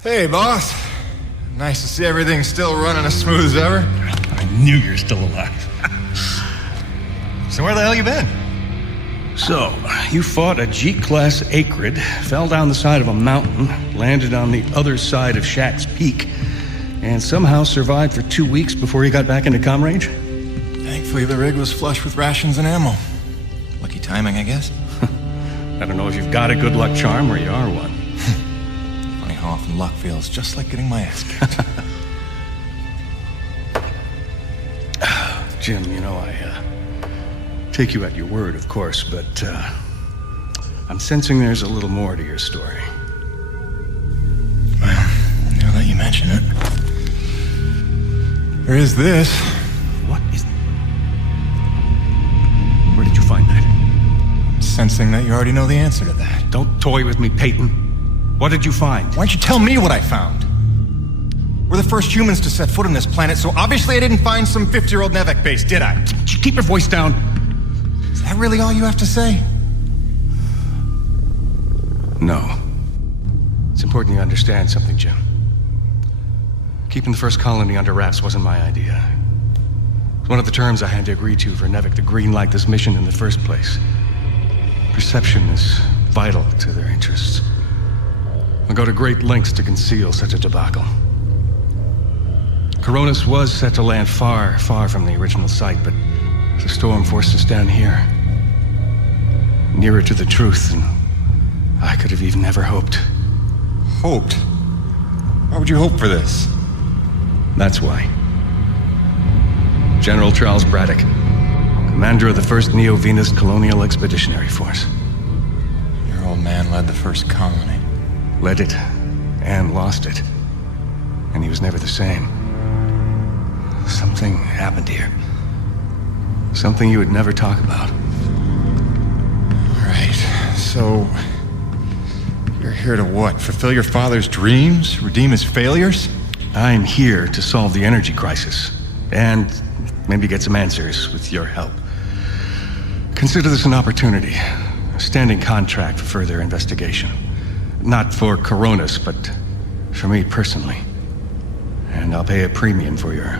Hey, boss. Nice to see everything still running as smooth as ever. I knew you were still alive. So where the hell you been? So, you fought a G-class acrid, fell down the side of a mountain, landed on the other side of Shack's Peak, and somehow survived for 2 weeks before you got back into comm range? Thankfully, the rig was flush with rations and ammo. Lucky timing, I guess. I don't know if you've got a good luck charm or you are one. Funny how often luck feels just like getting my ass kicked. Jim, you know, I take you at your word, of course, but I'm sensing there's a little more to your story. Well, now that you mention it, there is this. What is... Where did you find that? I'm sensing that you already know the answer to that. Don't toy with me, Peyton. What did you find? Why don't you tell me what I found? We're the first humans to set foot on this planet, so obviously I didn't find some 50-year-old Nevek base, did I? Keep your voice down. Is that really all you have to say? No. It's important you understand something, Jim. Keeping the first colony under wraps wasn't my idea. It's one of the terms I had to agree to for Nevek to greenlight this mission in the first place. Perception is vital to their interests. I'll go to great lengths to conceal such a debacle. Coronis was set to land far, far from the original site, but the storm forced us down here. Nearer to the truth than I could have even ever hoped. Hoped? Why would you hope for this? That's why. General Charles Braddock, commander of the 1st Neo-Venus Colonial Expeditionary Force. Your old man led the first colony. Led it, and lost it. And he was never the same. Something happened here. Something you would never talk about. All right, so... you're here to what? Fulfill your father's dreams? Redeem his failures? I'm here to solve the energy crisis. And maybe get some answers with your help. Consider this an opportunity. A standing contract for further investigation. Not for Coronis, but for me personally. And I'll pay a premium for your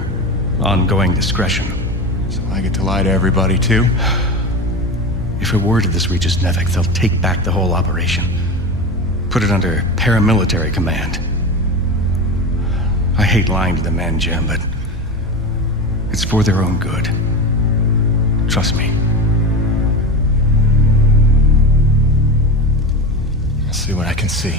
ongoing discretion. So I get to lie to everybody, too? If a word of this reaches Nevek, they'll take back the whole operation. Put it under paramilitary command. I hate lying to the men, Jim, but it's for their own good. Trust me. I'll see what I can see.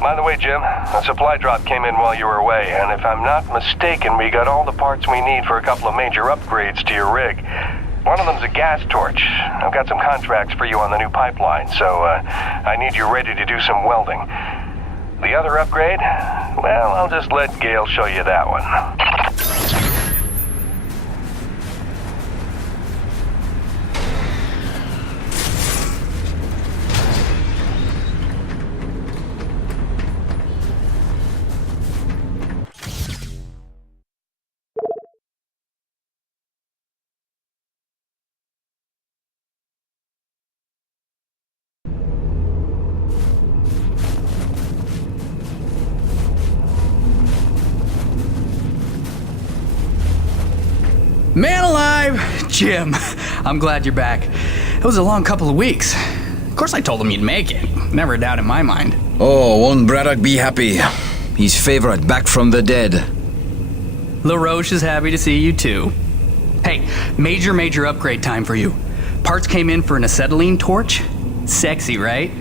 By the way, Jim, a supply drop came in while you were away, and if I'm not mistaken, we got all the parts we need for a couple of major upgrades to your rig. One of them's a gas torch. I've got some contracts for you on the new pipeline, so I need you ready to do some welding. The other upgrade? Well, I'll just let Gale show you that one. Man alive! Jim, I'm glad you're back. It was a long couple of weeks. Of course I told him you'd make it. Never a doubt in my mind. Oh, won't Braddock be happy? His favorite back from the dead. LaRoche is happy to see you too. Hey, major upgrade time for you. Parts came in for an acetylene torch. Sexy, right?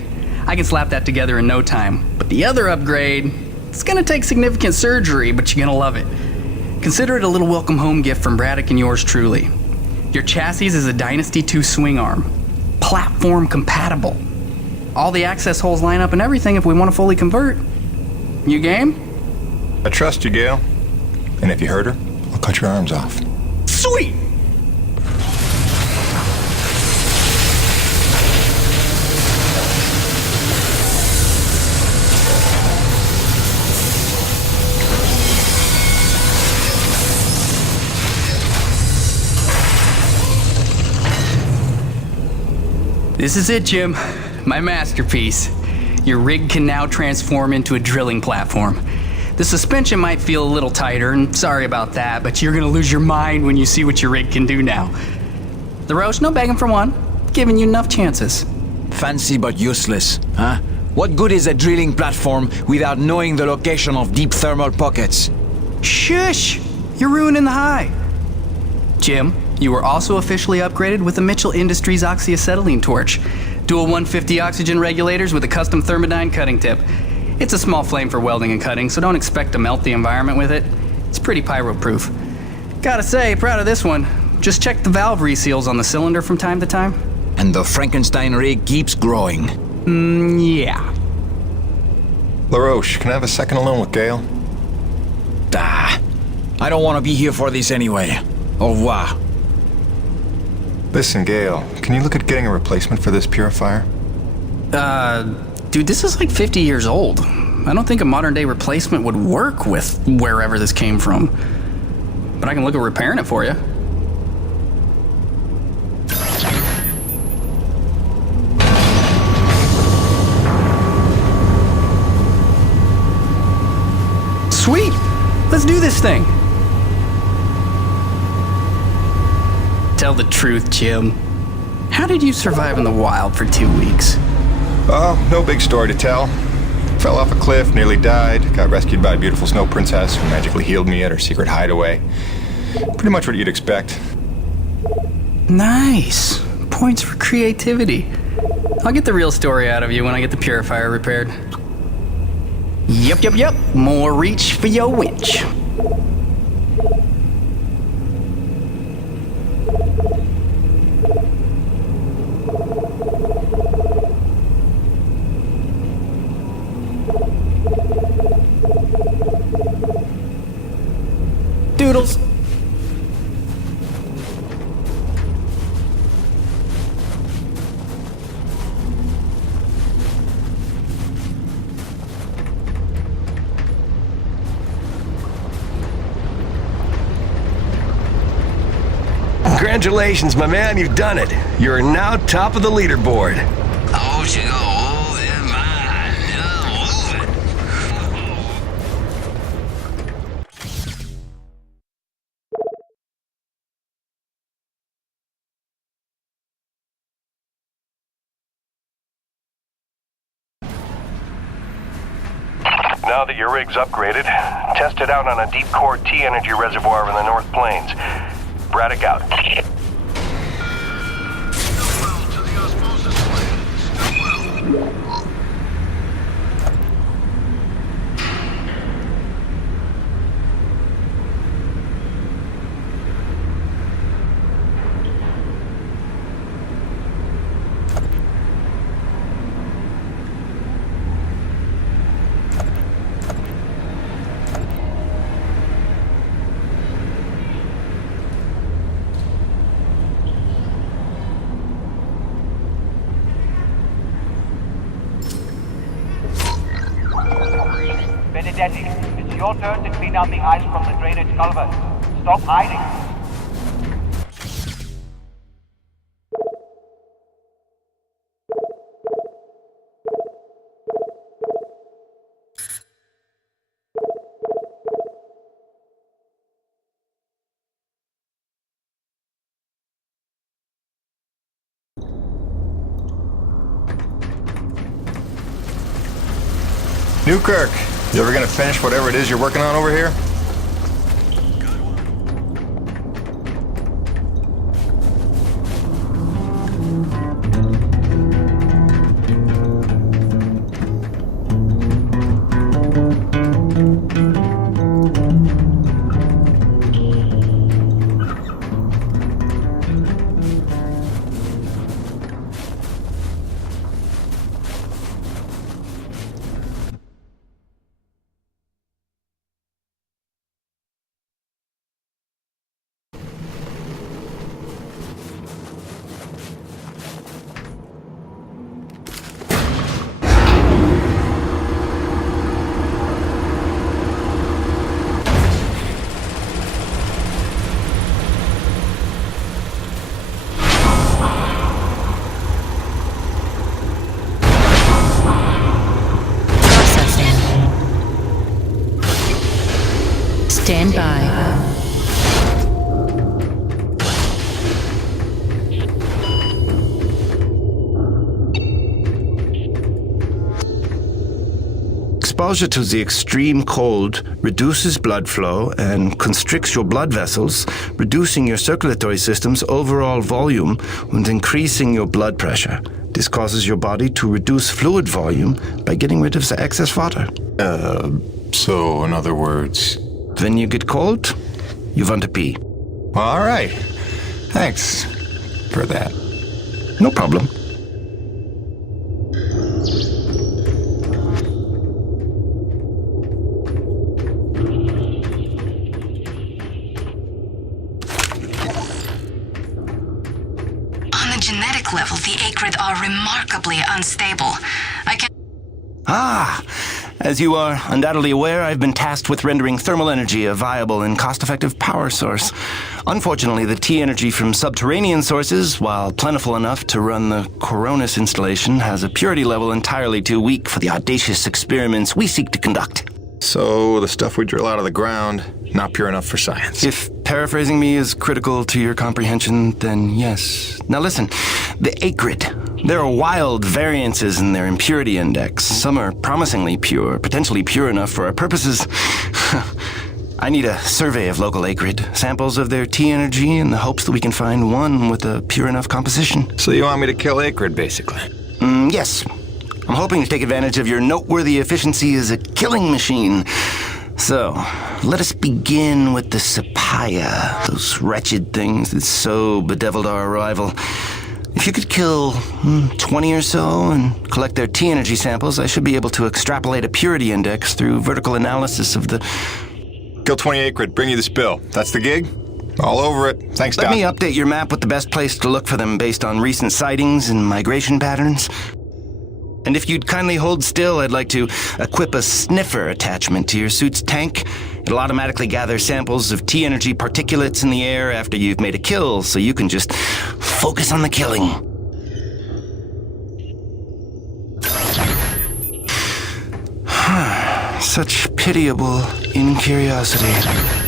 I can slap that together in no time. But the other upgrade, it's gonna take significant surgery, but you're gonna love it. Consider it a little welcome home gift from Braddock and yours truly. Your chassis is a Dynasty 2 swing arm. Platform compatible. All the access holes line up and everything if we want to fully convert. You game? I trust you, Gale. And if you hurt her, I'll cut your arms off. Sweet! This is it, Jim. My masterpiece. Your rig can now transform into a drilling platform. The suspension might feel a little tighter, and sorry about that, but you're gonna lose your mind when you see what your rig can do now. LaRoche, no begging for one. Giving you enough chances. Fancy but useless, huh? What good is a drilling platform without knowing the location of deep thermal pockets? Shush! You're ruining the high. Jim, you were also officially upgraded with the Mitchell Industries oxyacetylene torch. Dual 150 oxygen regulators with a custom thermodyne cutting tip. It's a small flame for welding and cutting, so don't expect to melt the environment with it. It's pretty pyro-proof. Gotta say, proud of this one. Just check the valve reseals on the cylinder from time to time. And the Frankenstein rig keeps growing. Yeah. LaRoche, can I have a second alone with Gale? I don't want to be here for this anyway. Au revoir. Listen, Gale, can you look at getting a replacement for this purifier? Dude, this is like 50 years old. I don't think a modern-day replacement would work with wherever this came from. But I can look at repairing it for you. Sweet! Let's do this thing! Tell the truth, Jim. How did you survive in the wild for 2 weeks? Oh, no big story to tell. Fell off a cliff, nearly died, got rescued by a beautiful snow princess who magically healed me at her secret hideaway. Pretty much what you'd expect. Nice. Points for creativity. I'll get the real story out of you when I get the purifier repaired. Yep. More reach for your winch. Doodles. Congratulations, my man, you've done it. You're now top of the leaderboard. Oh, she go, oh, yeah, man. Now that your rig's upgraded, test it out on a deep core T-energy reservoir in the North Plains. Braddock out. Benedetti, it's your turn to clean out the ice from the drainage culvert. Stop hiding. Newkirk, you ever gonna finish whatever it is you're working on over here? by. Exposure to the extreme cold reduces blood flow and constricts your blood vessels, reducing your circulatory system's overall volume and increasing your blood pressure. This causes your body to reduce fluid volume by getting rid of the excess water. So in other words... When you get cold, you want to pee. All right. Thanks for that. No problem. Genetic level, the Acrid are remarkably unstable. As you are undoubtedly aware, I've been tasked with rendering thermal energy a viable and cost-effective power source. Unfortunately, the T-energy from subterranean sources, while plentiful enough to run the Coronis installation, has a purity level entirely too weak for the audacious experiments we seek to conduct. So the stuff we drill out of the ground, not pure enough for science. If paraphrasing me is critical to your comprehension, then yes. Now listen, the Acrid. There are wild variances in their impurity index. Some are promisingly pure, potentially pure enough for our purposes. I need a survey of local Acrid, samples of their T-energy in the hopes that we can find one with a pure enough composition. So you want me to kill Acrid, basically? Yes. I'm hoping to take advantage of your noteworthy efficiency as a killing machine. So, let us begin with the Sapaya, those wretched things that so bedeviled our arrival. If you could kill 20 or so and collect their T-energy samples, I should be able to extrapolate a purity index through vertical analysis of the... Kill 20 Acrid, bring you the spill. That's the gig? All over it. Thanks, Doc. Let me update your map with the best place to look for them based on recent sightings and migration patterns. And if you'd kindly hold still, I'd like to equip a sniffer attachment to your suit's tank. It'll automatically gather samples of T-energy particulates in the air after you've made a kill, so you can just focus on the killing. Such pitiable incuriosity.